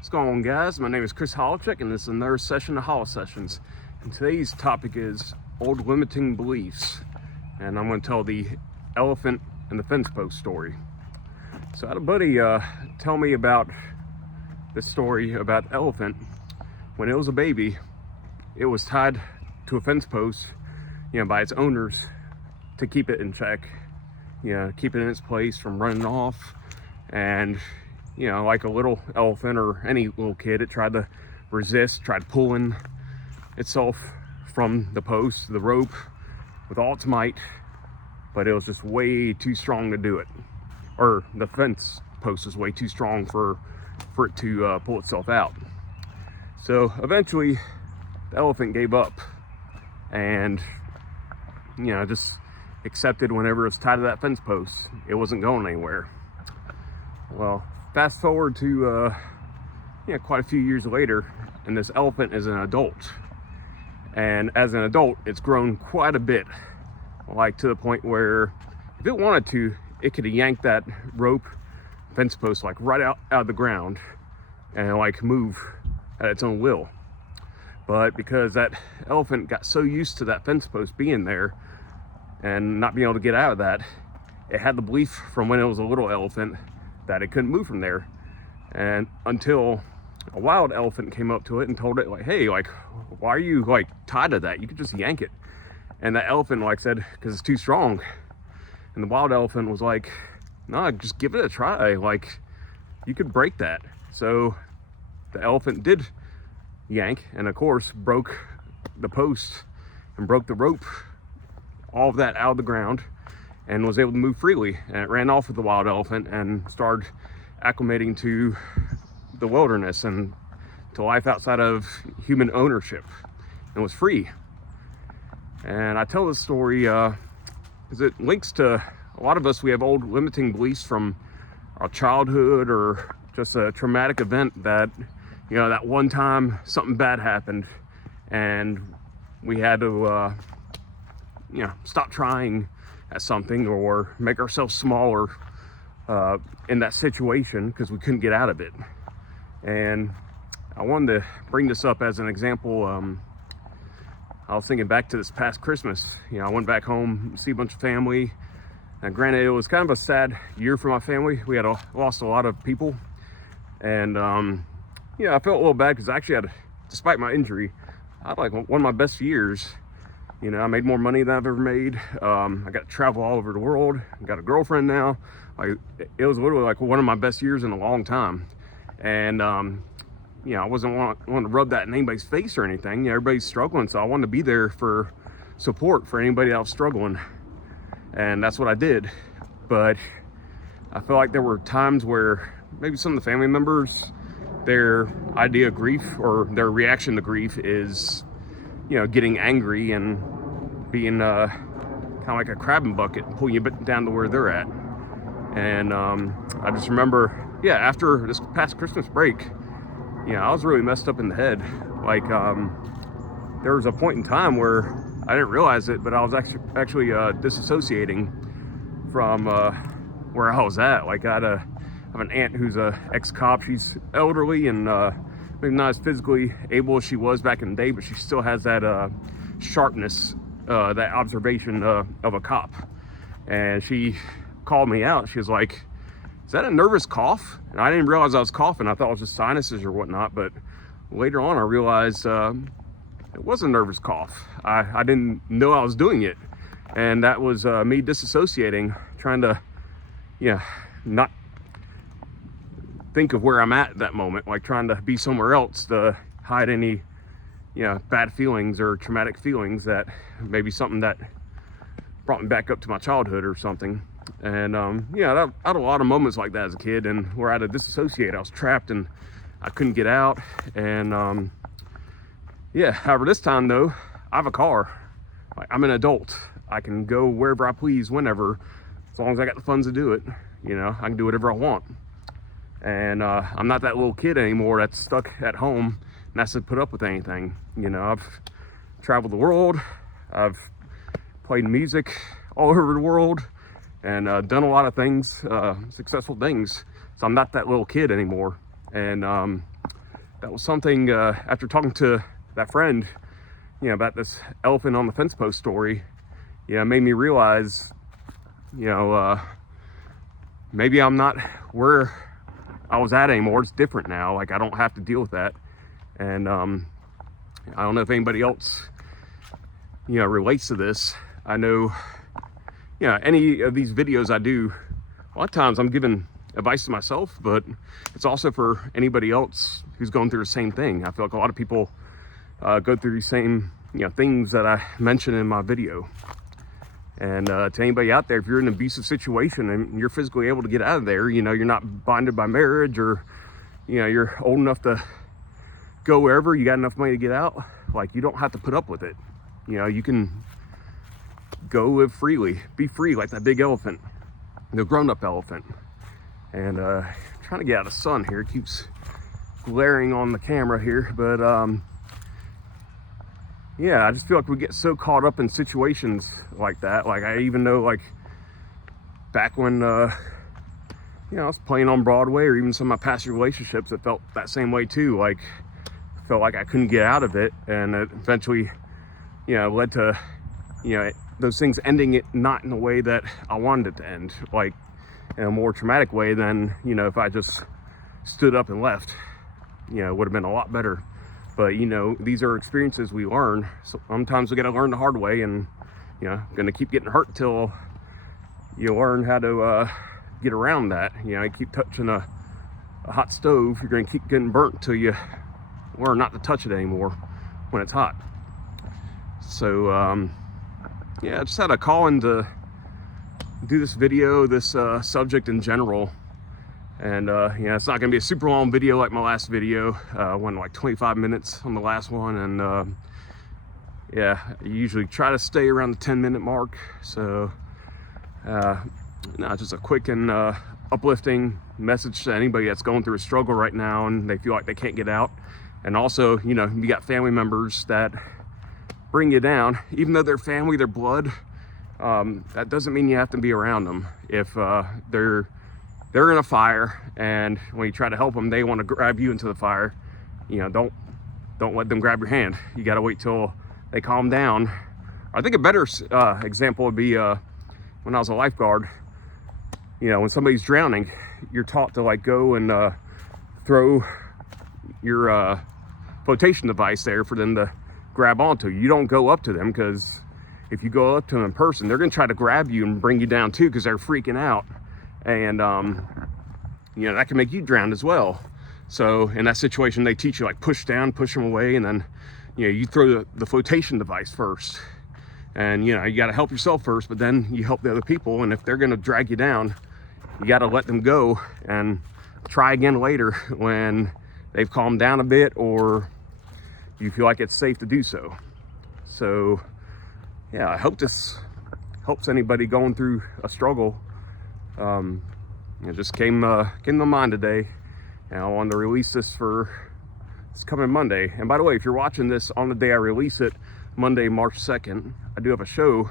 What's going on, guys? My name is Chris Holochek, and this is another session of Holo Sessions. And today's topic is old limiting beliefs. And I'm going to tell the elephant and the fence post story. So I had a buddy tell me about this story about the elephant. When it was a baby, it was tied to a fence post, by its owners to keep it in check, keep it in its place from running off. And like a little elephant or any little kid, it tried to resist, tried pulling itself from the post, the rope, with all its might, but it was just way too strong to do it. Or the fence post was way too strong for it to pull itself out. So eventually, the elephant gave up and, just accepted whenever it was tied to that fence post, it wasn't going anywhere. Well, fast forward to quite a few years later, and this elephant is an adult, and as an adult it's grown quite a bit, like to the point where if it wanted to, it could have yanked that rope fence post like right out of the ground and like move at its own will. But because that elephant got so used to that fence post being there and not being able to get out of that, it had the belief from when it was a little elephant that it couldn't move from there. And until a wild elephant came up to it and told it, like, hey, like, why are you like tied to that? You could just yank it. And the elephant said, because it's too strong. And the wild elephant was like, no, just give it a try, like you could break that. So the elephant did yank, and of course broke the post and broke the rope, all of that out of the ground, and was able to move freely. And it ran off with the wild elephant and started acclimating to the wilderness and to life outside of human ownership, and was free. And I tell this story because it links to a lot of us. We have old limiting beliefs from our childhood or just a traumatic event that, that one time something bad happened and we had to, stop trying at something or make ourselves smaller in that situation because we couldn't get out of it. And I wanted to bring this up as an example. I was thinking back to this past Christmas. I went back home to see a bunch of family. And granted, it was kind of a sad year for my family. We had lost a lot of people. And I felt a little bad because I actually had, despite my injury, I had like one of my best years. I made more money than I've ever made. I got to travel all over the world. I got a girlfriend now. Like, it was literally like one of my best years in a long time. And, I wasn't wanting to rub that in anybody's face or anything. Everybody's struggling, so I wanted to be there for support for anybody that was struggling. And that's what I did. But I feel like there were times where maybe some of the family members, their idea of grief or their reaction to grief is, getting angry and being kind of like a crabbing bucket, pulling you down to where they're at. And I just remember, after this past Christmas break, I was really messed up in the head. Like, there was a point in time where I didn't realize it, but I was actually disassociating from where I was at. Like, I have an aunt who's a ex-cop. She's elderly and maybe not as physically able as she was back in the day, but she still has that sharpness, that observation of a cop. And she called me out. She was like, is that a nervous cough? And I didn't realize I was coughing. I thought it was just sinuses or whatnot. But later on, I realized it was a nervous cough. I didn't know I was doing it. And that was me disassociating, trying to, not think of where I'm at that moment, like trying to be somewhere else to hide any, bad feelings or traumatic feelings that maybe something that brought me back up to my childhood or something. And I had a lot of moments like that as a kid, and where I had to disassociate. I was trapped and I couldn't get out. And however, this time though, I have a car. Like, I'm an adult. I can go wherever I please, whenever, as long as I got the funds to do it. I can do whatever I want. And I'm not that little kid anymore that's stuck at home and has to put up with anything. I've traveled the world. I've played music all over the world and done a lot of things, successful things. So I'm not that little kid anymore. And that was something, after talking to that friend, about this elephant on the fence post story, it made me realize, maybe I'm not where I was at anymore. It's different now. Like, I don't have to deal with that. And I don't know if anybody else, relates to this. I know, any of these videos I do, a lot of times I'm giving advice to myself, but it's also for anybody else who's going through the same thing. I feel like a lot of people go through these same, things that I mentioned in my video. And to anybody out there, if you're in an abusive situation and you're physically able to get out of there, you're not bonded by marriage, or, you're old enough to go wherever, you got enough money to get out, like, you don't have to put up with it. You can go live freely, be free like that big elephant, the grown-up elephant. And trying to get out of the sun here, it keeps glaring on the camera here, but yeah, I just feel like we get so caught up in situations like that. Like, I even know, like, back when I was playing on Broadway, or even some of my past relationships, it felt that same way too. Like, felt like I couldn't get out of it, and it eventually led to those things ending it not in the way that I wanted it to end, like in a more traumatic way than if I just stood up and left. It would have been a lot better. But these are experiences we learn. So sometimes we got to learn the hard way, and gonna keep getting hurt till you learn how to get around that. You keep touching a hot stove, you're gonna keep getting burnt till you learn not to touch it anymore when it's hot. So I just had a calling to do this video, this subject in general. And it's not gonna be a super long video like my last video. Went like 25 minutes on the last one, and I usually try to stay around the 10-minute mark. So just a quick and uplifting message to anybody that's going through a struggle right now and they feel like they can't get out. And also, you got family members that bring you down, even though they're family, they're blood. That doesn't mean you have to be around them. If they're in a fire, and when you try to help them, they want to grab you into the fire, don't let them grab your hand. You got to wait till they calm down. I think a better example would be when I was a lifeguard. When somebody's drowning, you're taught to like go and throw your flotation device there for them to grab onto. You don't go up to them, because if you go up to them in person, they're going to try to grab you and bring you down too, because they're freaking out. And that can make you drown as well. So in that situation, they teach you like push down, push them away, and then you throw the flotation device first. And you got to help yourself first, but then you help the other people. And if they're going to drag you down, you got to let them go and try again later when they've calmed down a bit, or you feel like it's safe to do so. So I hope this helps anybody going through a struggle. It just came to mind today, and I wanted to release this for this coming Monday. And by the way, if you're watching this on the day I release it, Monday, March 2nd, I do have a show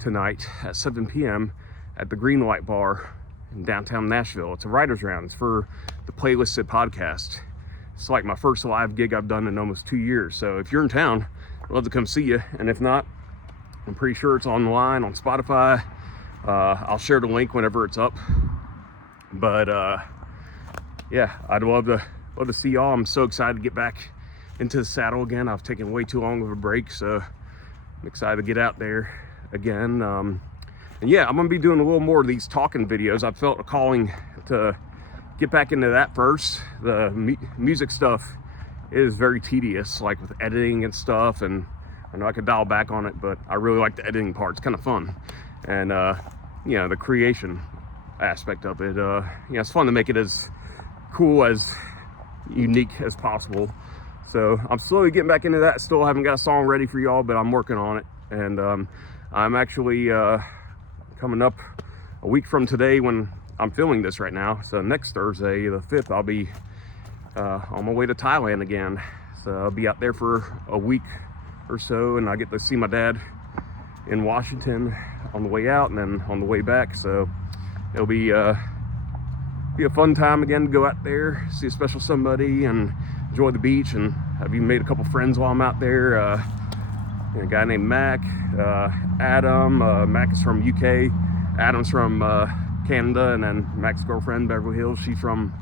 tonight at 7 p.m. at the Greenlight Bar in downtown Nashville. It's a writer's round. It's for the Playlisted podcast. It's like my first live gig I've done in almost 2 years. So if you're in town, I'd love to come see you. And if not, I'm pretty sure it's online on Spotify. I'll share the link whenever it's up. But I'd love to see y'all. I'm so excited to get back into the saddle again. I've taken way too long of a break, so I'm excited to get out there again. And I'm gonna be doing a little more of these talking videos. I felt a calling to get back into that first. The music stuff is very tedious, like with editing and stuff, and I know I could dial back on it, but I really like the editing part. It's kind of fun. And the creation aspect of it, it's fun to make it as cool, as unique as possible. So I'm slowly getting back into that. Still haven't got a song ready for y'all, but I'm working on it. And I'm actually coming up a week from today when I'm filming this right now. So next Thursday, the 5th, I'll be on my way to Thailand again. So I'll be out there for a week or so, and I get to see my dad in Washington on the way out and then on the way back. So it'll be be a fun time again to go out there, see a special somebody, and enjoy the beach. And I've even made a couple friends while I'm out there. A guy named Mac, Adam. Mac is from UK, Adam's from Canada, and then Mac's girlfriend Beverly Hills, she's from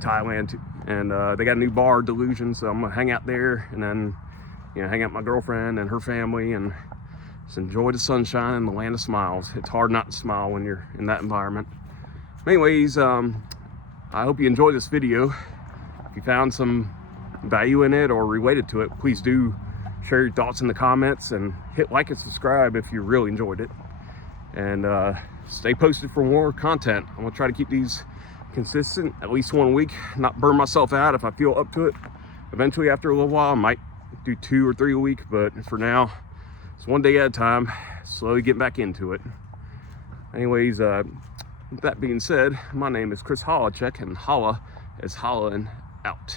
Thailand. And they got a new bar, Delusion, so I'm gonna hang out there and then hang out with my girlfriend and her family and just enjoy the sunshine and the land of smiles. It's hard not to smile when you're in that environment. Anyways, I hope you enjoyed this video. If you found some value in it or related to it, please do share your thoughts in the comments and hit like and subscribe if you really enjoyed it. And stay posted for more content. I'm gonna try to keep these consistent, at least one a week, not burn myself out if I feel up to it. Eventually, after a little while, I might do 2 or 3 a week, but for now, it's one day at a time, slowly getting back into it. Anyways, with that being said, my name is Chris Holacek, and holla is holla'ing out.